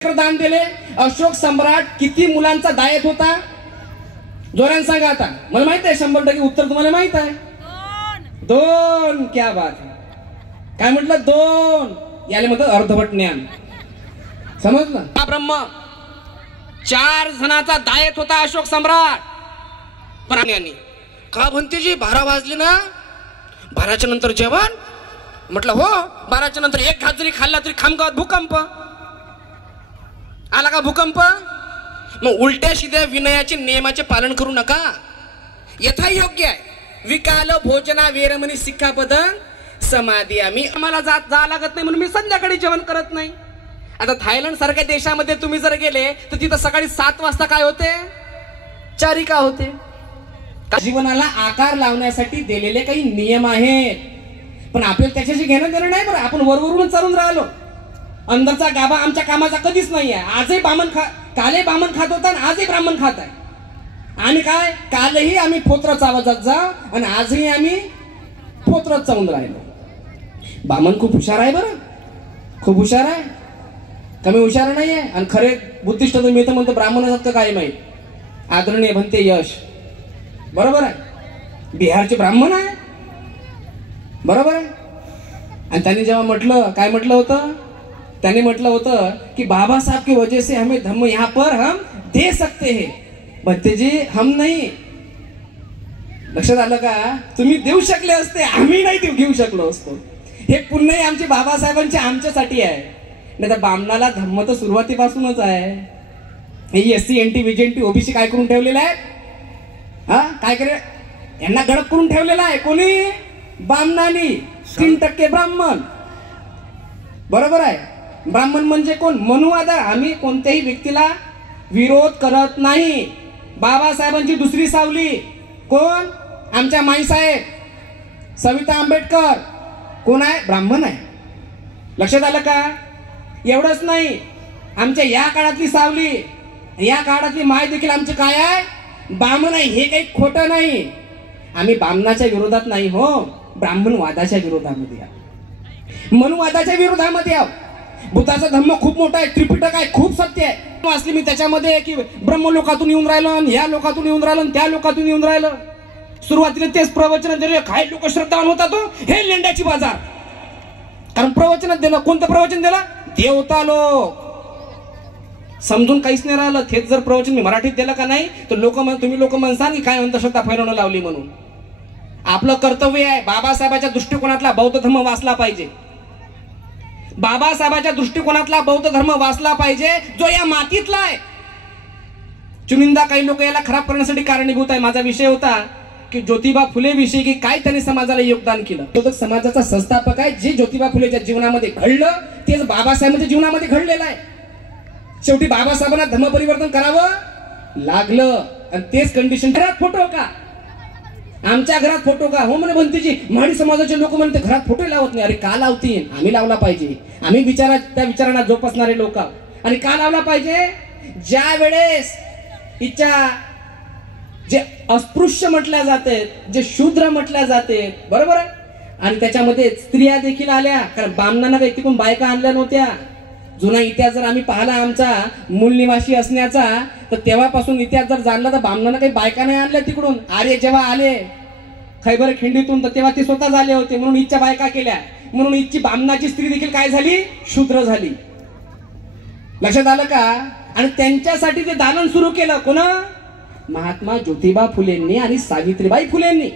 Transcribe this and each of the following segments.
दान दिले. अशोक सम्राट किती मुलांचा दायत होता जोरान सांगा. आता मला माहित आहे 100% उत्तर तुम्हाला माहित आहे. दोन. क्या बात है. काय म्हटलं? दोन. याला म्हणतात अर्धवट ज्ञान. समजलं? हा ब्रह्म 4 जणांचा दायत होता अशोक सम्राट. प्राण्यांनी का म्हणते जी 12 वाजले ना, 12च्या नंतर जेवण. म्हटलं हो. 12च्या नंतर एक घास जरी खाल्ला तरी खामगावात भूकंप आला का? भूकंप. मग उलट्या सीध्या विनयाचे नियमाचे पालन करू नका. यथा योग्य आहे. विकाल भोजना वेरमणी सिक्खापदं समाधी. आम्हाला जा लागत नाही म्हणून मी संध्याकाळी जेवण करत नाही. आता थायलंड सारख्या देशामध्ये तुम्ही जर गेले तर तिथं सकाळी 7 वाजता काय होते? चारिका होते. जीवनाला आकार लावण्यासाठी दिलेले काही नियम आहेत, पण आपल्याला त्याच्याशी घेणं देणं नाही. बरं, आपण वरवरून चालून राहिलो. अंदरचा गाभा आमच्या कामाचा कधीच नाही आहे. आजही कालही ब्राह्मण खात होता आणि आजही ब्राह्मण खात आहे. आणि काय, कालही आम्ही फोत्र चावत जा आणि आजही आम्ही फोत्र चावून राहिलो. ब्राह्मण खूप हुशार आहे. बरं, खूप हुशार आहे, कमी हुशार नाही आहे. आणि खरे बुद्धिस्ट तर मी तर म्हणतो ब्राह्मणासारखं काय माहीत. आदरणीय म्हणते यश, बरोबर आहे. बिहारचे ब्राह्मण आहे, बरोबर आहे. आणि त्यांनी जेव्हा म्हटलं, काय म्हटलं होतं? त्यांनी म्हटलं होतं की बाबा साहब की वजह से हमें धम्म यहाँ पर हम दे सकते हैं, भंते जी हम नहीं. लक्षात आलं का? तुम्ही देऊ शकले असते, आम्ही नाही घेऊ शकलो असतो. हे पुण्य आमचे बाबासाहेबांचे आमच्यासाठी आहे. नाही तर बामणाला धम्म तर सुरुवातीपासूनच आहे. हे SC NT VJNT OBC काय करून ठेवलेलं आहे? हा, काय करे? यांना गडप करून ठेवलेला आहे. कोणी? बामणानी. 3% ब्राह्मण, बरोबर आहे. ब्राह्मण म्हणजे कोण? मनुवादा. आम्ही कोणत्याही व्यक्तीला विरोध करत नाही. बाबासाहेबांची दुसरी सावली कोण? आमच्या माईसाहेब सविता आंबेडकर कोण आहे? ब्राह्मण आहे. लक्षात आलं का? एवढंच नाही, आमच्या या काळातली सावली, या काळातली माय देखील आमचे काय आहे? ब्राह्मण आहे. हे काही खोटं नाही. आम्ही ब्राह्मणाच्या विरोधात नाही हो, ब्राह्मणवादाच्या विरोधामध्ये आहोत, मनुवादाच्या विरोधामध्ये आहोत. बुद्धाचा धम्म खूप मोठा आहे, त्रिपिटक आहे, खूप सत्य आहे. वाचली मी त्याच्यामध्ये की ब्रह्मलोकातून येऊन राहिलं, ह्या लोकातून येऊन राहिलं, त्या लोकातून येऊन राहिलं. सुरुवातीला तेच प्रवचन दिले. काही लोक श्रद्धावान होता तो हे लेंड्याची बाजार. कारण प्रवचनात दिलं. कोणतं प्रवचन दिलं? देवता लोक. समजून काहीच नाही राहिलं. तेच जर प्रवचन मी मराठीत दिलं का नाही तर तुम्ही लोक म्हणसान की काय अंधश्रद्धा फैलवणं लावली म्हणून. आपलं कर्तव्य आहे. बाबासाहेबांच्या दृष्टिकोनातला बौद्ध धर्म वाचला पाहिजे. बाबासाहेबांच्या दृष्टिकोनातला बौद्ध धर्म वाचला पाहिजे, जो या मातीतला आहे. चुनिंदा काही लोक याला खराब करण्यासाठी कारणीभूत आहे. माझा विषय होता की ज्योतिबा फुले विषयी की काय त्यांनी समाजाला योगदान केलं. तो समाजाचा संस्थापक आहे. जे ज्योतिबा फुलेच्या जीवनामध्ये घडलं तेच बाबासाहेबांच्या जीवनामध्ये घडलेलं आहे. शेवटी बाबासाहेबांना धर्म परिवर्तन करावं लागलं आणि तेच कंडिशन. घरात फोटो का? आमच्या घरात फोटो का? हो म्हणे भंतीजी. महाडी समाजाचे लोक म्हणते घरात फोटो लावत नाही. अरे का लावतील? आम्ही लावला पाहिजे. आम्ही त्या विचारांना जोपासणारे लोक. आणि का लावला पाहिजे? ज्या वेळेस हिच्या जे अस्पृश्य म्हटल्या जाते, जे शूद्र म्हटल्या जाते, बरोबर आहे. आणि त्याच्यामध्ये स्त्रिया देखील आल्या. कारण बामणांना काही तिकडून बायका आणल्या नव्हत्या. जुना इतिहास जर आम्ही पाहिला आमचा मूल निवासी असण्याचा, तर तेव्हापासून इतिहास जर जाणला तर बामणांना काही बायका नाही आणल्या तिकडून. आर्य जेव्हा आले खैबर खिंडीतून तर तेव्हा ते स्वतः झाले होते, म्हणून इच्छा बायका केल्या. म्हणून इच्छी बामणाची स्त्री देखील काय झाली? शूद्र झाली. लक्षात आलं का? आणि त्यांच्यासाठी ते दालन सुरू केलं. कोण? महात्मा ज्योतिबा फुलेंनी आणि सावित्रीबाई फुलेंनी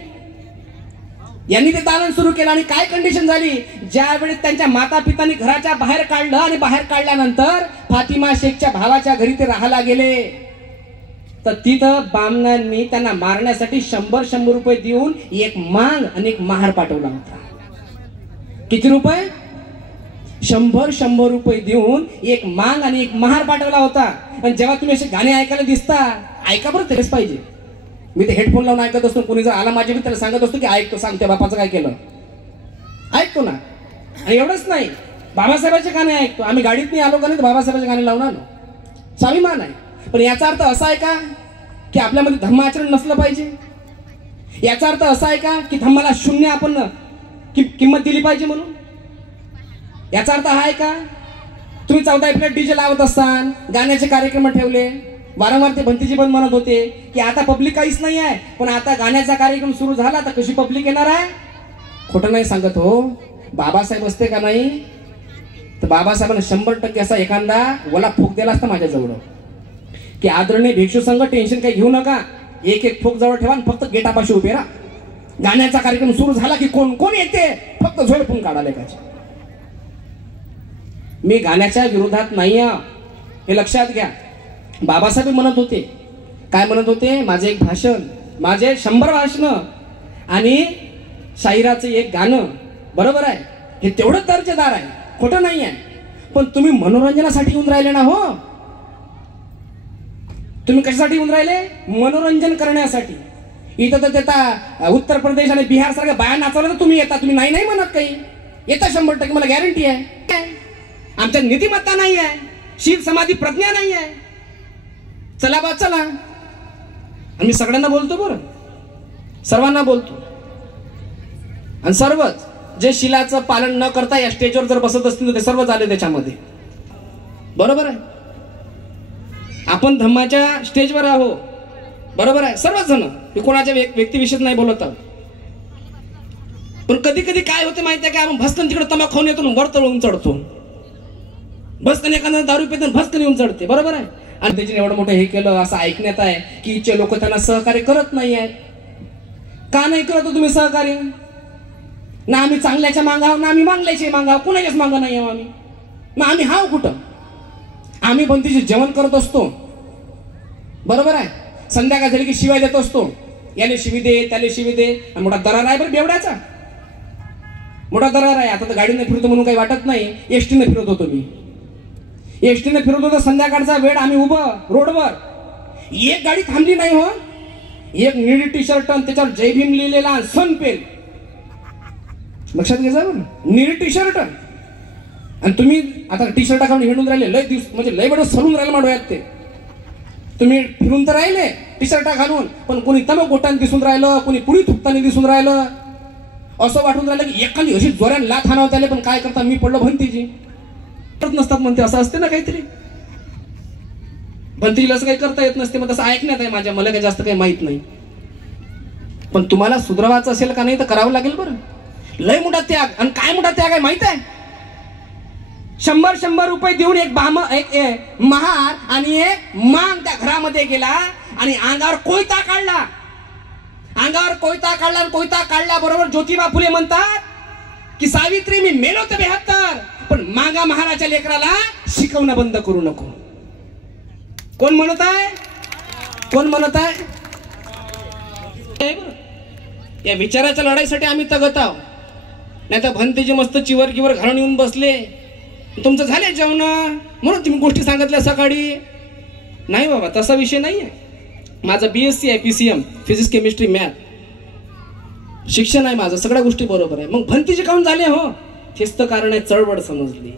यांनी ते दालन सुरू केलं. आणि काय कंडिशन झाली? ज्यावेळी त्यांच्या माता पितांनी घराच्या बाहेर काढलं आणि बाहेर काढल्यानंतर फातिमा शेखच्या भावाच्या घरी ते राहायला गेले, तर तिथं बामणांनी त्यांना मारण्यासाठी 100 रुपये देऊन एक मांग आणि एक महार पाठवला होता. किती रुपये? 100 रुपये देऊन एक मांग आणि एक महार पाठवला होता. आणि जेव्हा तुम्ही असे गाणे ऐकायला दिसता, ऐका बरं, तेच पाहिजे. मी ते हेडफोन लावून ऐकत असतो. कोणी जर आला माझ्या मी त्याला सांगत असतो की ऐकतो, सांगते बापाचं काय केलं, ऐकतो ना. आणि एवढंच नाही, बाबासाहेबांचे गाणे ऐकतो. आम्ही गाडीत नाही आलो का नाही तर बाबासाहेबांचे गाणे लावून आलो. स्वाभिमान आहे. पण याचा अर्थ असा आहे का की आपल्यामध्ये धर्माचरण नसलं पाहिजे? याचा अर्थ असा आहे का की धर्माला शून्य आपण किंमत दिली पाहिजे म्हणून? याचा अर्थ हा आहे का? तुम्ही 14 एप्रिल डीजे लावत असतान, गाण्याचे कार्यक्रम ठेवले. वारंवार ते भंतीजी पण म्हणत होते की आता पब्लिक काहीच नाही आहे, पण आता गाण्याचा कार्यक्रम सुरू झाला तर कशी पब्लिक येणार आहे. खोटं नाही सांगत हो. बाबासाहेब असते का नाही तर बाबासाहेबांना 100% असा एखादा वला फूक दिला असता माझ्याजवळ की आदरणीय भिक्षू संघ टेन्शन काही घेऊ नका, एक एक फूक जवळ ठेवा, फक्त गेटापाशी उभे राहा. गाण्याचा कार्यक्रम सुरू झाला की कोण कोण येते फक्त झोडपून काढा लेखाचे. मी गाण्याच्या विरोधात नाही आहे, हे लक्षात घ्या. बाबासाहेब म्हणत होते, काय म्हणत होते, माझे एक भाषण, माझे 100 भाषण आणि शाहिराचं एक गाणं, बरोबर आहे, हे तेवढंच दर्जेदार आहे, खोटं नाही आहे. पण तुम्ही मनोरंजनासाठी येऊन राहिले ना हो. तुम्ही कशासाठी येऊन राहिले? मनोरंजन करण्यासाठी. इथं तर देता उत्तर प्रदेश आणि बिहार सारख्या बाया नाचवलं तर तुम्ही येता, तुम्ही नाही नाही म्हणत, काही येता 100%, मला गॅरंटी आहे. काय आमच्या नीतिमत्ता नाही आहे, शील समाधी प्रज्ञा नाही आहे. चला बा चला, आम्ही सगळ्यांना बोलतो, बरं सर्वांना बोलतो. आणि सर्वच जे शिलाचं पालन न करता या स्टेजवर जर बसत असतील तर ते सर्व झाले त्याच्यामध्ये, बरोबर आहे. आपण धम्माच्या स्टेजवर आहो, बरोबर आहे, सर्वच जण. मी कोणाच्या व्यक्तिविषयी नाही बोलत आहोत. पण कधी कधी काय होते माहिती आहे का, आपण भस्कन तिकडे तंबाखू खाऊन येतो, वर तळून चढतो. भस्कन एखादा दारू पितो, भस्कन येऊन चढते, बरोबर आहे. आणि त्याची एवढं मोठं हे केलं असं ऐकण्यात आहे की इथचे लोक त्यांना सहकार्य करत नाही आहेत. का नाही करत तुम्ही सहकार्य? ना आम्ही चांगल्याच्या मागाव, ना आम्ही मागल्याचे मागाव, कुणाच्याच मागा नाही आहो आम्ही. मग आम्ही हाव कुठं? आम्ही पण तिचे जेवण करत असतो, बरोबर आहे. संध्याकाळ झाली की शिवाय देत असतो, याले शिवी दे त्याले शिवी दे. मोठा दरार आहे बरं बेवड्याचा, मोठा दरार आहे. आता तर गाडीने फिरतो म्हणून काही वाटत नाही, एसटीने फिरत होतो मी. एसटीने फिरत होतो संध्याकाळचा वेळ, आम्ही उभं रोडवर, एक गाडी थांबली नाही हो. एक निळी टी शर्ट आणि त्याच्यावर जय भीम लिहिलेला सन पेल, लक्षात घ्यायचं बरं, निळी टी शर्ट. आणि तुम्ही आता टी शर्ट घालून हिंडून राहिले, लय दिवस म्हणजे लय बडं सलून राहिलं माडोयात ते. तुम्ही फिरून तर राहिले टी शर्ट घालून, पण कोणी तमक गोटाने दिसून राहिलं, कोणी पुढी थुकताना दिसून राहिलं. असं वाटून राहिलं की एखादी अशी जोऱ्याने लाथ हाणावत आले, पण काय करता मी पडलो भंतीजी. करत नसतात म्हणते, असं असते ना काहीतरी. भंतीला असं काही करता येत नसते, मग तसं ऐकण्यात आहे माझ्या, मला काही जास्त काही माहित नाही. पण तुम्हाला सुधरवायचं असेल का नाही तर करावं लागेल बरं. लय मोठा त्याग. आणि काय मोठा त्याग आहे माहित आहे? 100 रुपये देऊन एक महार आणि एक मांग त्या घरामध्ये गेला आणि अंगावर कोयता काढला. अंगावर कोयता काढला आणि कोयता काढल्याबरोबर ज्योतिबा फुले म्हणतात की सावित्री मी मेलो तर 72, पण मांगा महाराच्या लेकराला शिकवणं बंद करू नको. कोण म्हणत आहे? कोण म्हणत आहे? या विचाराच्या लढाईसाठी आम्ही तगत आहोत. नाही तर भंतीजी मस्त चिवर किवर घालून येऊन बसले, तुमचं झाले जेवण म्हणून तुम्ही गोष्टी सांगितल्या सकाळी. नाही बाबा, तसा विषय नाही आहे. माझं BSc आहे, PCM, फिजिक्स केमिस्ट्री मॅथ शिक्षण आहे माझं, सगळ्या गोष्टी बरोबर आहे. मग भंतीजी काऊन झाले हो? हेच तर कारण आहे, चळवळ समजली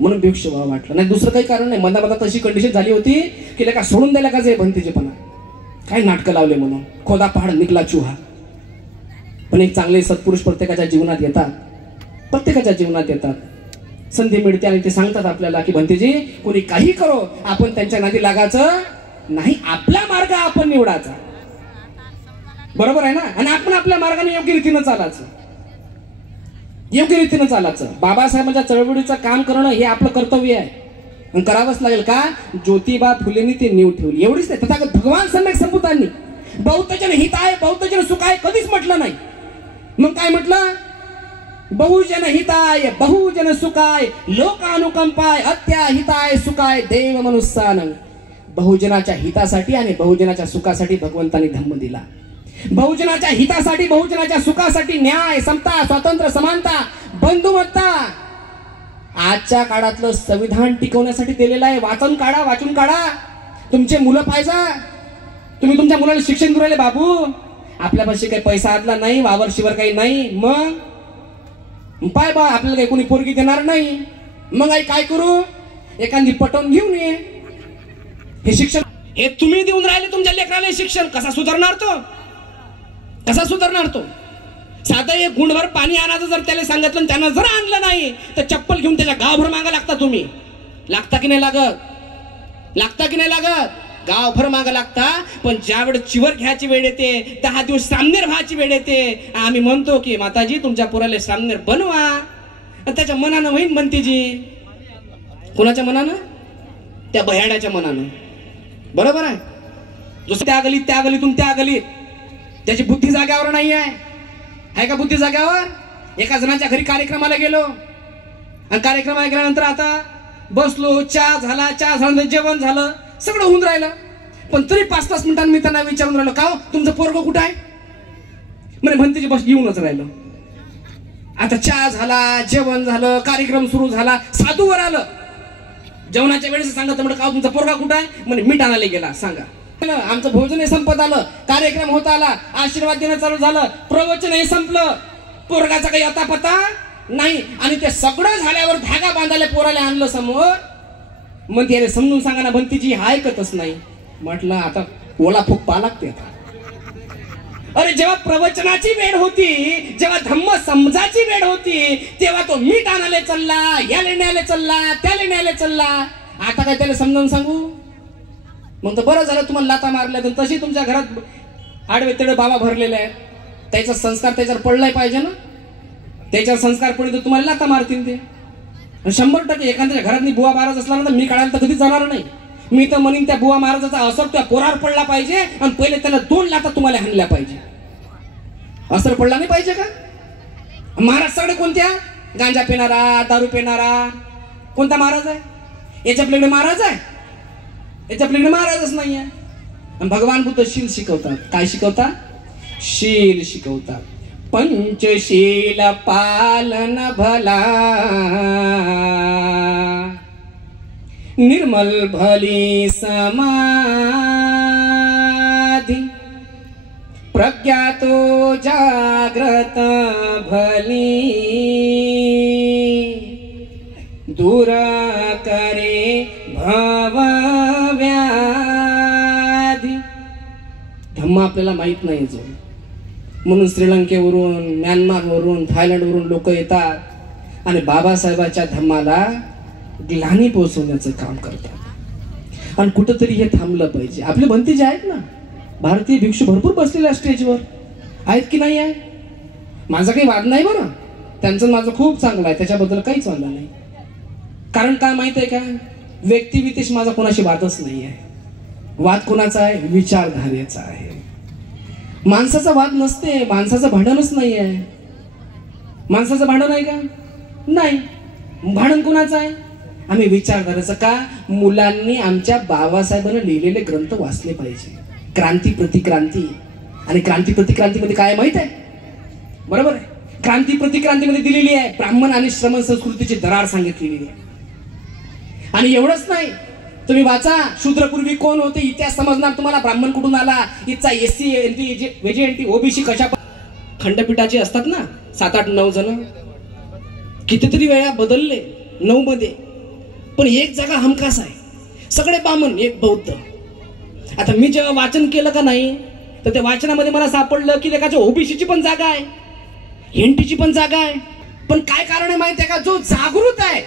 म्हणून भिक्ष व्हावं वाटलं, नाही दुसरं काही कारण नाही. मनात अशी कंडिशन झाली होती की का सोडून द्यायला का जे भंतीजीपणा, काय नाटकं लावले म्हणून खोदा पहाड निघला चुहा. पण एक चांगले सत्पुरुष प्रत्येकाच्या जीवनात येतात, प्रत्येकाच्या जीवनात येतात. संधी मिळते आणि ते सांगतात आपल्याला की भंतीजी कोणी काही करो, आपण त्यांच्या नादी लागायचं नाही, आपला मार्ग आपण निवडायचा, बरोबर आहे ना. आणि आपण आपल्या मार्गाने योग्य रीतीनं चालायचं, योग्य रीतीनं चालायचं. बाबासाहेबांच्या चळवळीचं काम करणं हे आपलं कर्तव्य आहे आणि करावंच लागेल. का? ज्योतिबा फुलेंनी ते नीव ठेवली, एवढीच नाही. तथागत भगवान सम्यक संपूतांनी बहुतजन हिताय बहुतजन सुखाय कधीच म्हटलं नाही. मग काय म्हटलं? बहुजन हिताय बहुजन सुखाय लोकानुकंपाय अत्याहिताय सुखाय देव मनुष्यान. बहुजनाच्या हितासाठी आणि बहुजनाच्या सुखासाठी भगवंतांनी धम्म दिला. बहुजनाच्या हितासाठी बहुजनाच्या सुखासाठी न्याय, समता, स्वातंत्र्य, समानता, बंधुमत्ता आजच्या काळातलं संविधान टिकवण्यासाठी दिलेलं आहे. वाचून काढा, वाचून काढा. तुमचे मुलं पाहिजे, तुम्ही तुमच्या मुलाला शिक्षण देऊ राहिले. बाबू आपल्यापाशी काही पैसा आदला नाही, वावर शिवर काही नाही, मग पाय बा आपल्याला काही कोणी पोरगी देणार नाही, मग आई काय करू? एखादी पटवून घेऊन ये. हे शिक्षण हे तुम्ही देऊन राहिले तुमच्या लेकराला शिक्षण. कसा सुधारणार तो? कसा सुधारणार तो? साधं एक गुंडभर पाणी आणायचं जर त्याला सांगितलं त्यानं जर आणलं नाही तर चप्पल घेऊन त्याच्या गावभर मागा लागता तुम्ही. लागता की नाही लागत? लागता की नाही लागत? गावभर माग लागता, पण ज्या वेळ चिवर घ्यायची वेळ येते, 10 दिवस सामनेर व्हायची वेळ येते, आम्ही म्हणतो की माताजी तुमच्या पोराला सामनेर बनवा, त्याच्या मनानं होईन भंतीजी. कोणाच्या मनानं? त्या भयाड्याच्या मनानं. बरोबर आहे. जसं त्या गलीतून त्या गलीत त्याची बुद्धी जाग्यावर नाही आहे का? बुद्धी जाग्यावर. एका जणाच्या घरी कार्यक्रमाला गेलो आणि कार्यक्रमाला गेल्यानंतर आता बसलो, चहा झाला, जेवण झालं, सगळं होऊन राहिलं, पण तरी 5-5 मिनिटांनी मी त्यांना विचारून राहिलो, का तुमचं पोरगं कुठं आहे? म्हणे भंतीची बस येऊनच राहिलं. आता चहा झाला, जेवण झालं, कार्यक्रम सुरू झाला, साधूवर आलं. जेवणाच्या वेळेस सांगत म्हणे, का तुमचा पोरगा कुठं आहे? म्हणे मीठ आणायला गेला. सांगा. आमचं भोजन संपत आलं, कार्यक्रम होत आला, आशीर्वाद देणं चालू झालं, प्रवचन हे संपलं, पोरगाचा काही आता पता नाही. आणि ते सगळं झाल्यावर धागा बांधायला पोराला आणलं समोर. मग त्याला समजून सांगा ना, भंतीची हा ऐकतच नाही. म्हटलं आता ओला फूक पा लागते आता. अरे जेव्हा प्रवचनाची वेळ होती, जेव्हा धम्म समजाची वेळ होती, तेव्हा तो मीठ आणायला चालला, याला न्यायला चालला, त्याला न्यायला चालला. आता काय त्याला समजावून सांगू? मग तर बरं झालं तुम्हाला लाता मारल्या, तर तशी तुमच्या घरात आडवे तेडे बाबा भरलेले आहेत, त्याचा संस्कार त्याच्यावर पडलाय पाहिजे ना. त्याच्यावर संस्कार पडले तर तुम्हाला लाता मारतील ते. 100% एखाद्या घरातली बुवा महाराज असला ना, तर मी काढायला तर कधीच जाणार नाही. मी तर म्हणीन त्या बुवा महाराजाचा असर त्या पोरावर पडला पाहिजे आणि पहिले त्याला 2 लाता तुम्हाला हाणल्या पाहिजे. असर पडला नाही पाहिजे का? महाराज सगळे कोणत्या? गांजा पिणारा, दारू पिणारा, कोणता महाराज आहे? याच्या आपल्याकडे महाराज आहे? याच्या आपल्याकडे महाराजच नाही आहे. आणि भगवान बुद्ध शील शिकवतात. काय शिकवतात? शील शिकवतात. पंचशील पालन भला, निर्मल भली समाधी, प्रज्ञा तो जाग्रत भली, दूर करे भव व्याधी. धम्म आपल्याला माहित नाही जो, म्हणून श्रीलंकेवरून, म्यानमारवरून, थायलंडवरून लोक येतात आणि बाबासाहेबाच्या धम्माला ग्लानी पोहोचवण्याचं काम करतात. आणि कुठंतरी हे थांबलं पाहिजे. आपले भंती जे आहेत ना, भारतीय भिक्षू भरपूर बसलेल्या स्टेजवर आहेत की नाही आहे? माझा काही वाद नाही बरं, त्यांचं माझं खूप चांगलं आहे, त्याच्याबद्दल काहीच वाद नाही. कारण काय माहित आहे का? व्यक्तिविशेष माझा कोणाशी वादच नाही आहे. वाद कोणाचा आहे? विचारधारेचा आहे. माणसाचा वाद नसते, माणसाचं भांडणच नाही आहे. माणसाचं भांडण आहे का? नाही. भांडण कोणाचं आहे? आम्ही विचारधारेचं. का? मुलांनी आमच्या बाबासाहेबांनी लिहिलेले ग्रंथ वाचले पाहिजे. क्रांती प्रतिक्रांती. आणि क्रांती प्रतिक्रांतीमध्ये काय माहित आहे? बरोबर आहे. क्रांती प्रतिक्रांतीमध्ये दिलेली आहे ब्राह्मण आणि श्रमण संस्कृतीची दरार सांगितलेली आहे. आणि एवढंच नाही, तुम्ही वाचा, शूद्रपूर्वी कोण होते इतिहास समजणार तुम्हाला. ब्राह्मण कुठून आला, इथचा SC NT OBC कशा. खंडपीठाचे असतात ना 7-8-9 जण, कितीतरी वेळा बदलले 9 मध्ये, पण एक जागा हमखास आहे, सगळे ब्राह्मण, एक बौद्ध. आता मी जेव्हा वाचन केलं का नाही, तर त्या वाचनामध्ये मला सापडलं की एकाच्या OBCची पण जागा आहे, NTची पण जागा आहे. पण काय कारण आहे माहिती आहे का? जो जागृत आहे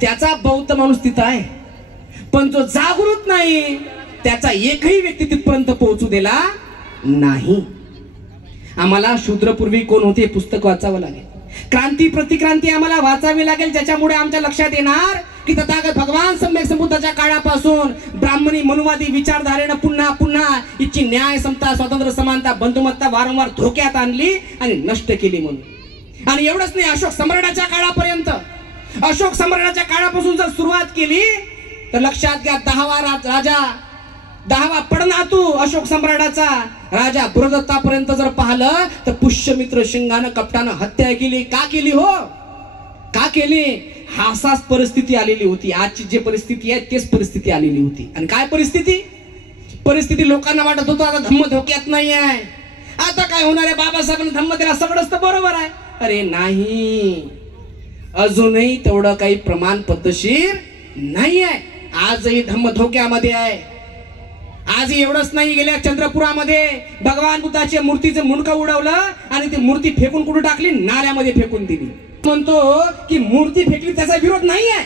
त्याचा बौद्ध माणूस तिथं आहे, पण जो जागृत नाही त्याचा एकही व्यक्ती तिथपर्यंत पोहोचू दिला नाही. आम्हाला शूद्रपूर्वी कोण होते हे पुस्तक वाचावं लागेल. क्रांती प्रतिक्रांती आम्हाला वाचावी लागेल, ज्याच्यामुळे आमच्या लक्षात येणार की तथागत भगवान सम्यक संबुद्धाच्या काळापासून ब्राह्मणी मनुवादी विचारधारेनं पुन्हा पुन्हा इतकी न्याय, समता, स्वातंत्र्य, समानता, बंधुमत्ता वारंवार धोक्यात आणली आणि नष्ट केली म्हणून. आणि एवढंच नाही, अशोक सम्राटाच्या काळापर्यंत, अशोक सम्राटाच्या काळापासून जर सुरुवात केली तर लक्षात घ्या 10वा राजा, 10वा पडनातू अशोक सम्राटाचा राजा बृहदत्तापर्यंत जर पाहिलं तर पुष्यमित्र शिंगानं कपटानं हत्या केली. का केली हो? का केली? असाच परिस्थिती आलेली होती. आजची जी परिस्थिती आहे तेच परिस्थिती आलेली होती. आणि काय परिस्थिती लोकांना वाटत होतं आता धम्म धोक्यात नाही आहे, आता काय होणार आहे, बाबासाहेबांनी धम्म दिला सगळंच तर बरोबर आहे. अरे नाही, अजूनही तेवढं काही प्रमाण पद्धतशीर नाही आहे. आजही धम्म धोक्यामध्ये आहे. आजही एवढंच नाही, गेल्या चंद्रपुरामध्ये भगवान बुद्धाच्या मूर्तीचं मुंडकं उडवलं आणि ती मूर्ती फेकून कुठे टाकली? नाल्यामध्ये फेकून दिली. म्हणतो की मूर्ती फेकली त्याचा विरोध नाही आहे,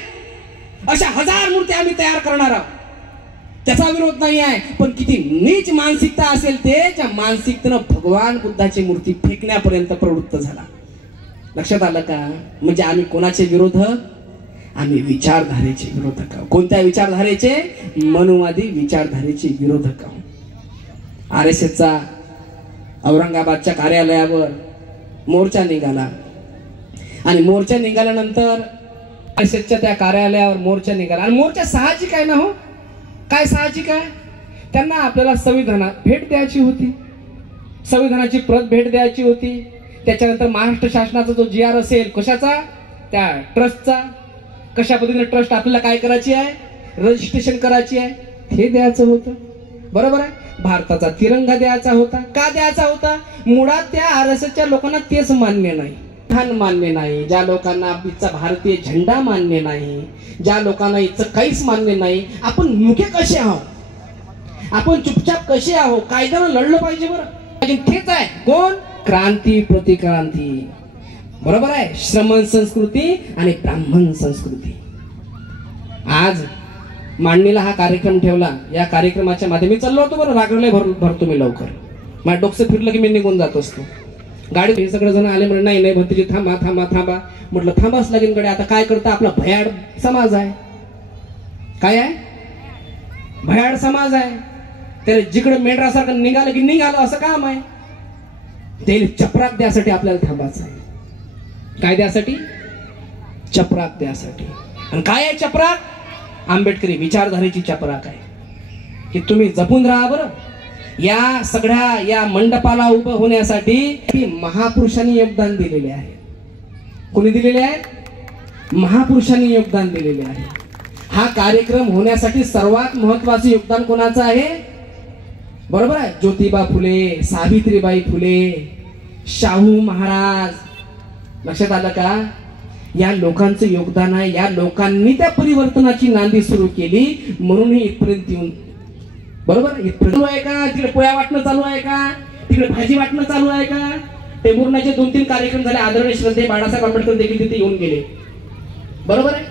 अशा 1000 मूर्त्या आम्ही तयार करणार आहोत, त्याचा विरोध नाही आहे. पण किती नीच मानसिकता असेल ते, ज्या मानसिकतेनं भगवान बुद्धाची मूर्ती फेकण्यापर्यंत प्रवृत्त झाला. लक्षात आलं का? म्हणजे आम्ही कोणाचे विरोधक? आम्ही विचारधारेचे विरोधक आहोत. कोणत्या विचारधारेचे? मनुवादी विचारधारेचे विरोधक आहोत. RSSचा औरंगाबादच्या कार्यालयावर मोर्चा निघाला आणि मोर्चा निघाल्यानंतर RSSच्या त्या कार्यालयावर मोर्चा निघाला आणि मोर्चा साहजिक आहे ना. हो, काय साहजिक आहे? त्यांना आपल्याला संविधानात भेट द्यायची होती, संविधानाची प्रत भेट द्यायची होती. त्याच्यानंतर महाराष्ट्र शासनाचा जो GR असेल, कशाचा? त्या ट्रस्टचा. कशा पद्धतीने ट्रस्ट आपल्याला काय करायची आहे? रजिस्ट्रेशन करायची आहे, हे द्यायचं होतं. बरोबर आहे. भारताचा तिरंगा द्यायचा होता. का द्यायचा होता? मुळात त्या RSSच्या लोकांना तेच मान्य नाही, मान्य नाही. ज्या लोकांना इथचा भारतीय झेंडा मान्य नाही, ज्या लोकांना इथं काहीच मान्य नाही. आपण मुके कसे आहोत? आपण चुपचाप कसे आहोत? कायद्यानं लढलं पाहिजे बरं. तेच आहे. कोण? क्रांती प्रतिक्रांती. बरोबर आहे. श्रमण संस्कृती आणि ब्राह्मण संस्कृती. आज मांडणीला हा कार्यक्रम ठेवला. या कार्यक्रमाच्या माध्यमात मी चाललो होतो बरं, रागडले भरतो मी लवकर. माझ्या डोकं फिरलं की मी निघून जात असतो. गाडीत हे सगळे जण आले म्हणजे नाही भंतीजी थांबा थांबा थांबा. म्हटलं थांबाच लागेल कडे. आता काय करता? आपला भयाड समाज आहे. काय आहे? भयाड समाज आहे. त्याला जिकडे मेंढरासारखं निघालं की निघालं असं काम आहे. ते चपराक द्यासाठी आपल्याला थांबायचं आहे. काय द्यासाठी? चपराक द्यासाठी. आणि काय आहे चपराक? आंबेडकरी विचारधारेची चपराक आहे की तुम्ही जपून राहा बरं. या सगळ्या या मंडपाला उभं होण्यासाठी महापुरुषांनी योगदान दिलेले आहे. कोणी दिलेले आहे? महापुरुषांनी योगदान दिलेले आहे. हा कार्यक्रम होण्यासाठी सर्वात महत्वाचं योगदान कोणाचं आहे? बरोबर आहे. ज्योतिबा फुले, सावित्रीबाई फुले, शाहू महाराज. लक्षात आलं का? या लोकांचं योगदान आहे. या लोकांनी त्या परिवर्तनाची नांदी सुरू केली, म्हणून ही इथपर्यंत येऊन. बरोबर. इथपर्यंत चालू आहे का? तिकडे पोळ्या वाटणं चालू आहे का? तिकडे भाजी वाटणं चालू आहे का? टेंभुर्णीचे 2-3 कार्यक्रम झाले. आदरणीय श्रद्धेय बाळासाहेब आंबेडकर देखील तिथे येऊन गेले. बरोबर आहे.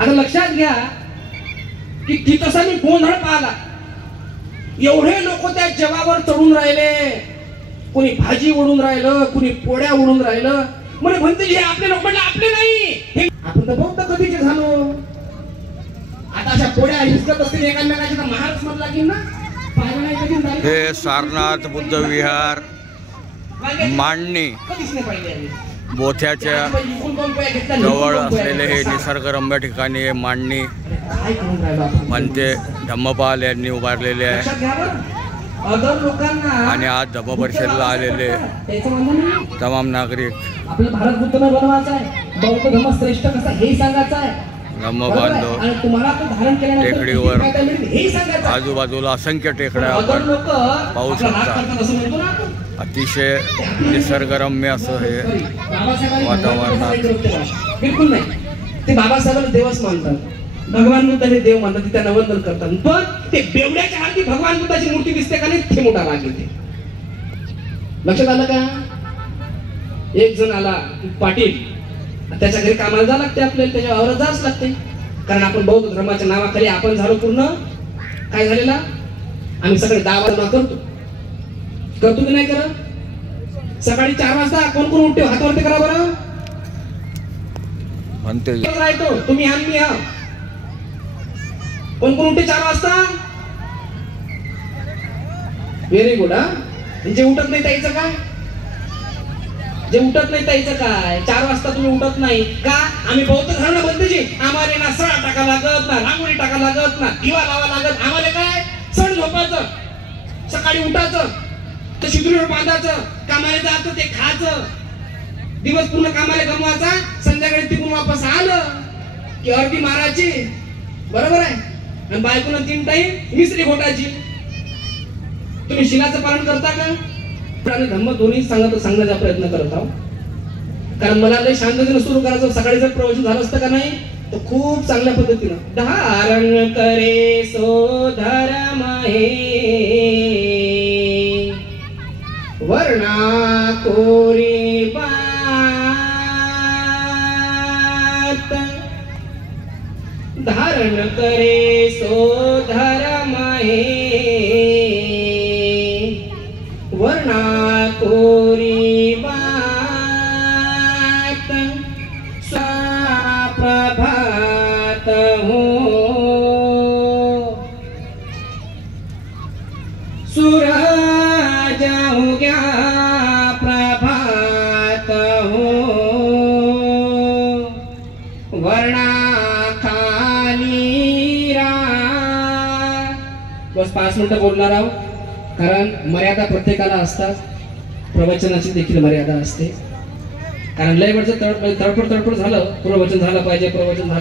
आता लक्षात घ्या की तिथंसा मी गोंधळ पाहिला. एवढे लोक त्या जवावर चढून राहिले. कोणी भाजी ओढून राहिलं, कोणी पोळ्या ओढून राहिलं. म्हणजे म्हणते हे आपले लोक. म्हटलं आपले नाही, आपण तर बौद्ध कधीचे झालो. आता अशा पोळ्या हिसकत असतील एकामेकाच्या तर महाराज म्हणला की ना. हे सारनाथ बुद्ध विहार मांडणी बोथ्याच्या जवळ असलेले हे निसर्गरम्य ठिकाणी हे मांडणी म्हणते धम्मपाल यांनी उभारलेले आहे. आणि आज धम्म परिषदेला आलेले तमाम नागरिक, आपला भारत बुद्ध बनवायचा आहे, बौद्ध धर्म श्रेष्ठ कसा हे सांगायचं आहे. धम्म बांधव टेकडीवर आजूबाजूला असंख्य टेकड्या आपण पाहू शकता. अतिशय निसर्गरम्य असं हे वातावरणात. बिलकुल नाही. ते बाबासाहेबांना देवच मानतात, भगवान बुद्धाने देव मानतात, ते त्यांना वंदन करतात. पण ते बेवड्याच्या हाती भगवान बुद्धाची मूर्ती दिसते का नाही, ते मोठा राग येते. लक्षात आलं का? एक जण आला पाटील, त्याच्या घरी कामाला जावं लागते आपल्याला, त्याच्या वावरात जावंच लागते. कारण आपण बौद्ध धर्माच्या नावाखाली आपण झालो पूर्ण काय झालेला, आम्ही सगळे दावा करतो की नाही करत. सकाळी 4 वाजता कोण कोण उठते हातावरती करा बरं. म्हणते राहतो तुम्ही आम्ही हा कोण कोण उठते 4 वाजता. Very good. हा जे उठत नाही त्याचं काय, जे उठत नाही त्याचं काय. 4 वाजता तुम्ही उठत नाही का? आम्ही बौद्ध धर्म बंदची, आम्हाला ना सळा टाका लागत, ना रांगोळी टाका लागत, ना दिवा लावा लागत. आम्हाला काय सण झोपायचं, सकाळी उठायचं, ते शिदुरीवर बांधायचं, कामाला जायचं, ते खायचं, दिवस पूर्ण कामाला गमवायचा, संध्याकाळी तिकडून वापस आलं की अर्धी मारायची. बरोबर आहे. आणि बायकोनं 3 टाइम मिसरी घोटायची. तुम्ही शिलाचं पालन करता का? आणि धम्म दोन्ही सांगण्याचा प्रयत्न करत आहोत. कारण मला लय शांततेनं सुरू करायचं. सकाळी जर प्रवचन झालं असतं का नाही तर खूप चांगल्या पद्धतीनं. धारण करे सो धर्म हे, वर्णा कोरी बात, धारण करे सो धर्म हे वर्णा कोरी बात प्रभात हो सूरज उग्या प्रभात हो वर्णा खाली रा बस 5 मिनिटं बोलणार आहोत कारण मर्यादा प्रत्येकाला असतात प्रवचनाची देखील मर्यादा असते कारण लय वेळचं तडफड झालं प्रवचन झालं पाहिजे प्रवचन झालं